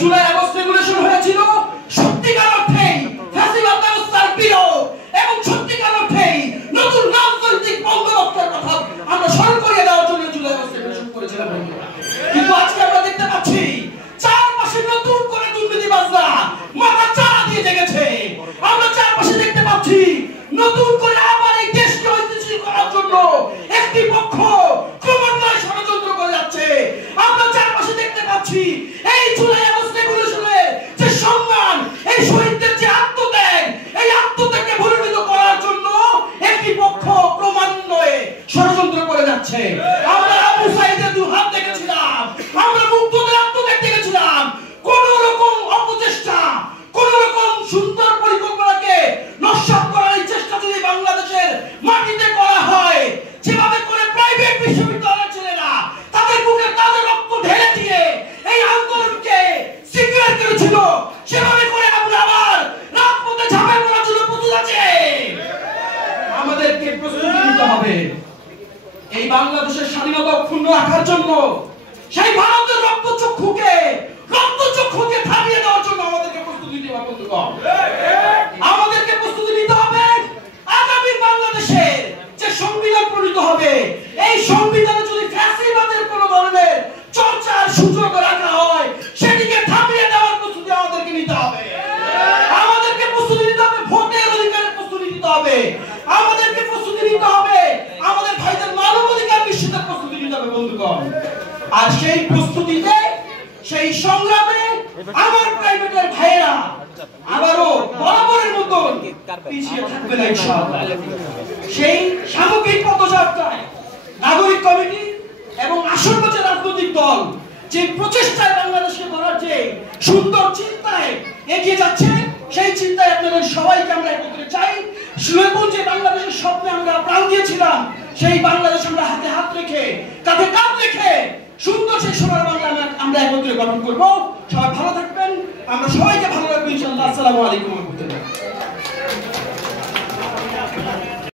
July August revolution হয়েছিল সত্যিকার অর্থেই ফ্যাসিবাদ ব্যবস্থার বিরোধ এবং সত্যিকার অর্থেই নতুন রাজনৈতিক বন্দোবস্তের কথা আমরা স্মরণ করিয়ে দেওয়ার জন্য জুলাই আগস্ট রেভলিউশন করেছিলাম। কিন্তু আজকে আমরা দেখতে পাচ্ছি চারপাশে নতুন করে দুর্নীতিবাজরা মাথা চাড়া দিয়ে জেগেছে। আমরা চারপাশে দেখতে পাচ্ছি নতুন করে আবার এই দেশকে ঐতিহ্যশীল করার জন্য একটি পক্ষ ক্রমান্বয়ে ষড়যন্ত্র করে যাচ্ছে। আমরা চারপাশে দেখতে পাচ্ছি এই জুলাই আগস্ট রেভলিউশনের যে সম্মান, এই শহীদদের যে আত্মত্যাগ, এই আত্মত্যাগকে ভূমিত করার জন্য একটি পক্ষ ক্রমান্বয়ে ষড়যন্ত্র করে যাচ্ছে। আমরা আবু সাঈদের দুহাত দেখেছিলাম, আমরা মুক্তদের আত্মত্যাগ দেখেছিলাম। কোন রকম অপচেষ্টা, কোন রকম সুন্দর পরিকল্পনাকে নস্যাৎ করার এই চেষ্টা যদি বাংলাদেশের মাটিতে করা হয়, যেভাবে করে প্রাইভেট বিশ্ববিদ্যালয়ের ছেলেরা তাদের বুকে তাদের রক্ত ঢেলে দিয়ে এই আন্দোলনকে সিকিউর করেছিল, সেভাবে করে আমরা আবার রাজপথে ঝাঁপিয়ে পড়ার জন্য প্রস্তুত আছি। আমাদেরকে প্রস্তুতি নিতে হবে এই বাংলাদেশের স্বাধীনতা অক্ষুণ্ণ রাখার জন্য। সেই ভারতের রক্তচক্ষুকে থামিয়ে দেওয়ার জন্য আমাদেরকে প্রস্তুতি নিতে হবে বন্ধুগণ। আমাদেরকে প্রস্তুতি নিতে হবে আগামী বাংলাদেশের যে সংবিধান প্রণীত হবে, এই সংবিধানে যদি ফ্যাসিবাদের কোন ধরনের চর্চার সুযোগ রাখা হয়, সেটিকে থামিয়ে দেওয়ার প্রস্তুতি আমাদেরকে নিতে হবে। আমাদেরকে প্রস্তুতি নিতে হবে ভোটের অধিকারের প্রস্তুতি নিতে হবে। আমাদেরকে প্রস্তুতি নিতে হবে আমাদের ভাইদের মানবাধিকার নিশ্চিতের প্রস্তুতি নিতে হবে বন্ধুগণ। আর সেই প্রস্তুতিতে, সেই সংগ্রামে আমার প্রাইভেটের ভাইয়েরা আবারও বরাবরের মতন পিছিয়ে থাকবে না ইনশাআল্লাহ। সেই সামগ্রিক পদযাত্রায় নাগরিক কমিটি এবং আসন্ন যে রাজনৈতিক দল যে প্রচেষ্টায় বাংলাদেশকে গড়ার যে সুন্দর চিন্তায় এগিয়ে যাচ্ছে, সেই চিন্তায় আপনাদের সবাইকে আমরা একত্রে চাই। নতুন যে বাংলাদেশের স্বপ্নে আমরা প্রাণ দিয়েছিলাম, সেই বাংলাদেশ আমরা হাতে হাত রেখে, কাঁধে কাঁধ রেখে সুন্দর সেই সোনার বাংলা আমরা একত্রে গঠন করব। সবাই ভালো থাকবেন, আমরা সবাইকে ভালো রাখবো ইনশাআল্লাহ। আসসালামু আলাইকুম ওয়া রাহমাতুল্লাহ।